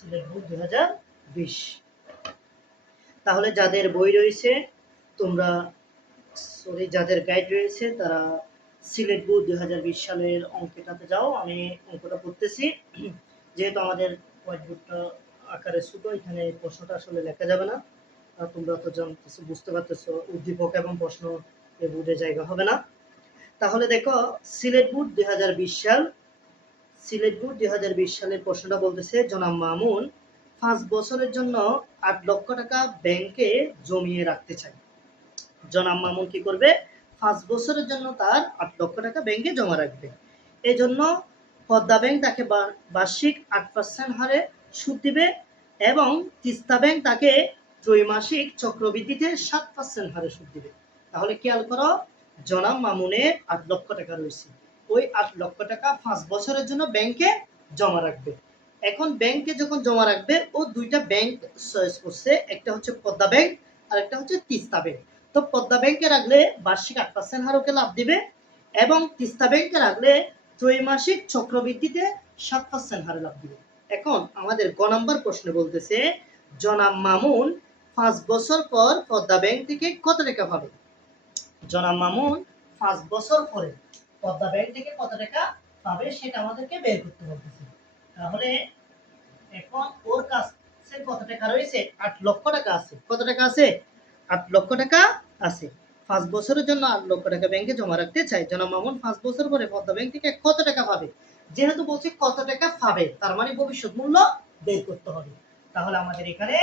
Sylhet board 2020। তাহলে যাদের বই রয়েছে তোমরা যাদের গাইড রয়েছে তারা সিলেট বোর্ড 2020 সালের অঙ্কটাতে যাও। আমি অঙ্কটা করতেছি, যেহেতু আমাদের হোয়াইট বোর্ডটা আকারে ছোট, এখানে প্রশ্নটা আসলে লেখা যাবে না। তোমরা তো জানতেছো, বুঝতে পারতেছো উদ্দীপক এবং প্রশ্ন এ বোর্ডে জায়গা হবে না। তাহলে দেখো সিলেট বোর্ড 2020 সাল, সিলেট বোর্ড 2020 সালের প্রশ্নটা বলতেছে জনাব মামুন 5 বছরের জন্য 8 লক্ষ টাকা ব্যাংকে জমিয়ে রাখতে চায়। জনাব মামুন কি করবে? 5 বছরের জন্য তার 8 লক্ষ টাকা ব্যাংকে জমা রাখবে। এজন্য পদ্মা ব্যাংক তাকে বার্ষিক 8% হারে সুদ দিবে এবং তিস্তা ব্যাংক তাকে ত্রৈমাসিক চক্রবৃদ্ধিতে 7% হারে সুদ দিবে। তাহলে খেয়াল করো, জনাব মামুনের 8 লক্ষ টাকা রয়েছে, ওই 8 লক্ষ টাকা 5 বছরের জন্য ব্যাংকে জমা রাখবে। এখন ব্যাংকে যখন জমা রাখবে, ও দুইটা ব্যাংক চয়েস করছে, একটা হচ্ছে পদ্মা ব্যাংক আর একটা হচ্ছে তিস্তা ব্যাংক। তো পদ্মা ব্যাংকে রাখলে বার্ষিক 8% হারে ওকে লাভ দিবে এবং তিস্তা ব্যাংকে রাখলে ত্রৈমাসিক চক্রবৃদ্ধিতে 7% হারে লাভ দিবে। এখন আমাদের গ নাম্বার প্রশ্নে বলতেছে জনাব মামুন 5 বছর পর পদ্মা ব্যাংক থেকে কত টাকা পাবে। জনাব মামুন 5 বছর পরে পদ্মা ব্যাংক থেকে কত টাকা পাবে সেটা আমাদেরকে বের করতে বলতেছে। তাহলে এখন ওর কাছে কত টাকা রয়েছে? 8 লক্ষ টাকা আছে। কত টাকা আছে? 8 লক্ষ টাকা আছে। 5 বছরের জন্য 8 লক্ষ টাকা ব্যাংকে জমা রাখতে চাই। জনাব মামুন 5 বছর পরে পদ্মা ব্যাংক থেকে কত টাকা পাবে? যেহেতু বলছে কত টাকা পাবে, তার মানে ভবিষ্যৎ মূল্য বের করতে হবে। তাহলে আমাদের এখানে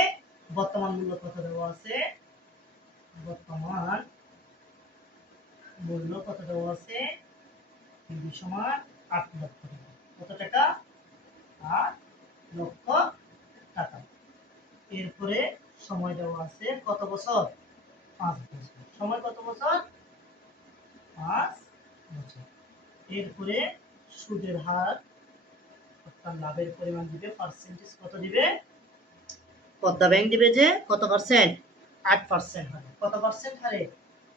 বর্তমান মূল্য কত দেওয়া আছে? বর্তমান মূল্য কত দেওয়া আছে? সমান 8 লক্ষ টাকা। কত টাকা? 8 লক্ষ টাকা। এরপরে সময় দেওয়া আছে কত বছর? 5 বছর। সময় কত বছর? 5 বছর। এরপরে সুদের হার অর্থাৎ লাভের পরিমাণ দিবে, পার্সেন্টেজ কত দিবে? পদ্মা ব্যাংক দিবে যে কত পার্সেন্ট? 8% হারে। কত পার্সেন্ট হারে?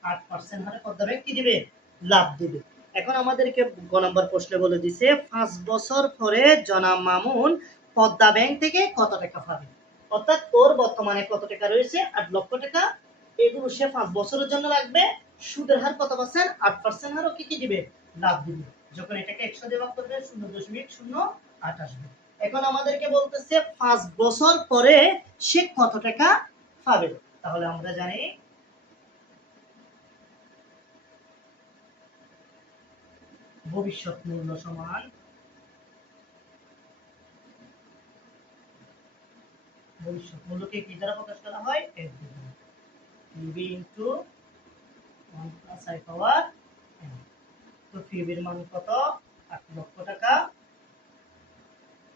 8% হারে পদ্মা ব্যাংক কি দিবে? লাভ দিবে। এখন আমাদেরকে গ নম্বর প্রশ্নে বলে দিছে 5 বছর পরে জনাব মামুন পদ্মা ব্যাংক থেকে কত টাকা পাবে। অর্থাৎ ওর বর্তমানে কত টাকা রয়েছে? 8 লক্ষ টাকা। এগুলো সে 5 বছরের জন্য রাখবে। সুদের হার কত পার্সেন্ট? 8% হার ওকে কি দিবে? লাভ দিবে। যখন এটাকে 100 দিয়ে ভাগ করবে 0.08 আসবে। এখন আমাদেরকে বলতেছে 5 বছর পরে সে কত টাকা পাবে। তাহলে আমরা জানি ভবিষ্যৎ মূল্য সমান ভবিষ্যৎ মূল্যকে কি দ্বারা প্রকাশ করা হয়? f দ্বারা। pb into 1 plus i power n। তো pb এর মান কত? 8 লক্ষ টাকা।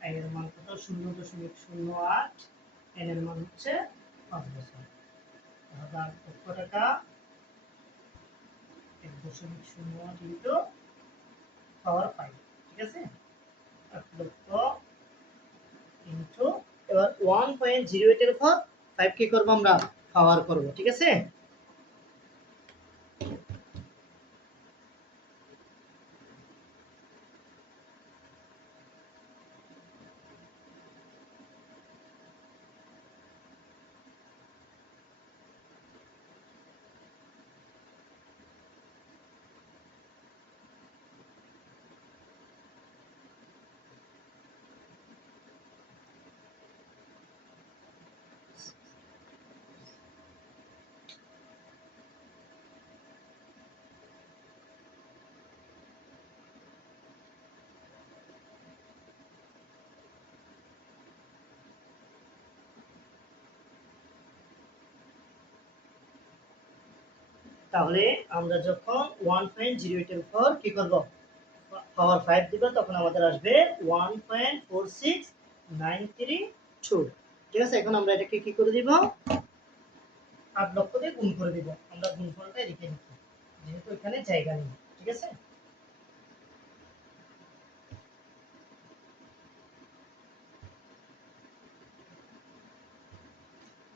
i এর মান কত? 0.08। n এর মান হচ্ছে 5 বছর। তাহলে 8 লক্ষ টাকা 1.08 ইনটু পাওয়ার 5। ঠিক আছে? 8 লক্ষ ইনটু এবার 1.08 এর উপর 5 কি করব আমরা? পাওয়ার করব। ঠিক আছে? তাহলে আমরা যখন 1.08 এর উপর কি করব? পাওয়ার 5 দিব, তখন আমাদের আসবে 1.4693 ঠিক আছে? এখন আমরা এটাকে কি করে দিব? 8 লক্ষ দিয়ে গুণ করে দিব। আমরা গুণফলটা লিখে নিচ্ছি যেহেতু এখানে জায়গা নেই। ঠিক আছে?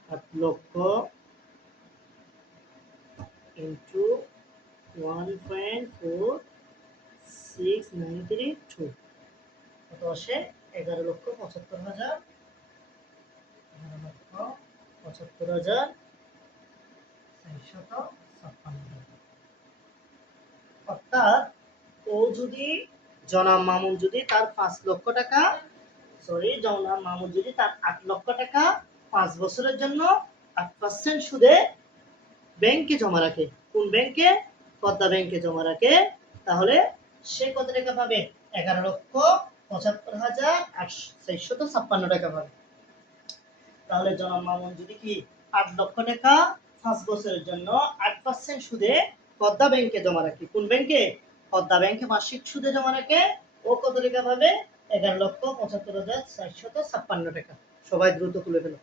8 লক্ষ ইনটু 1.4693 কত আসে? 11,75,000 75,456 অর্থাৎ ও যদি জনাব মামুন যদি তার 8 লক্ষ টাকা 5 বছরের জন্য 8% সুদে ব্যাংকে জমা রাখে, কোন ব্যাংকে? পদ্মা ব্যাংকে জমা রাখে, তাহলে সে কত টাকা পাবে? 11,75,456 টাকা পাবে। তাহলে জনাব মামুন যদি কি 8 লক্ষ টাকা 5 বছরের জন্য 8% সুদে পদ্মা ব্যাংকে জমা রাখে, কোন ব্যাংকে? পদ্মা ব্যাংকে মাসিক সুদে জমা রাখে, ও কত টাকা পাবে? 11,75,456 টাকা। সবাই দ্রুত তুলে ফেলো।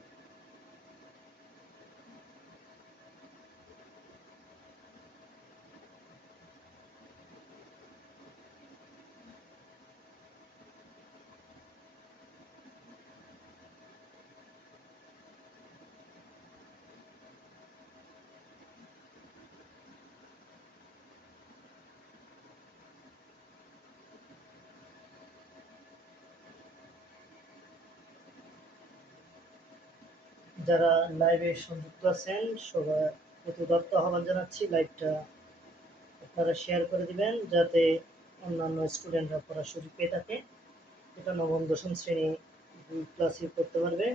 যারা লাইভে সংযুক্ত আছেন সবাই প্রতি উদাত্ত আহ্বান জানাচ্ছি, লাইভটা আপনারা শেয়ার করে দিবেন যাতে অন্যান্য স্টুডেন্টরা পড়ার সুযোগ পেয়ে থাকে। এটা নবম দশম শ্রেণী 2 ক্লাসে করতে পারবে।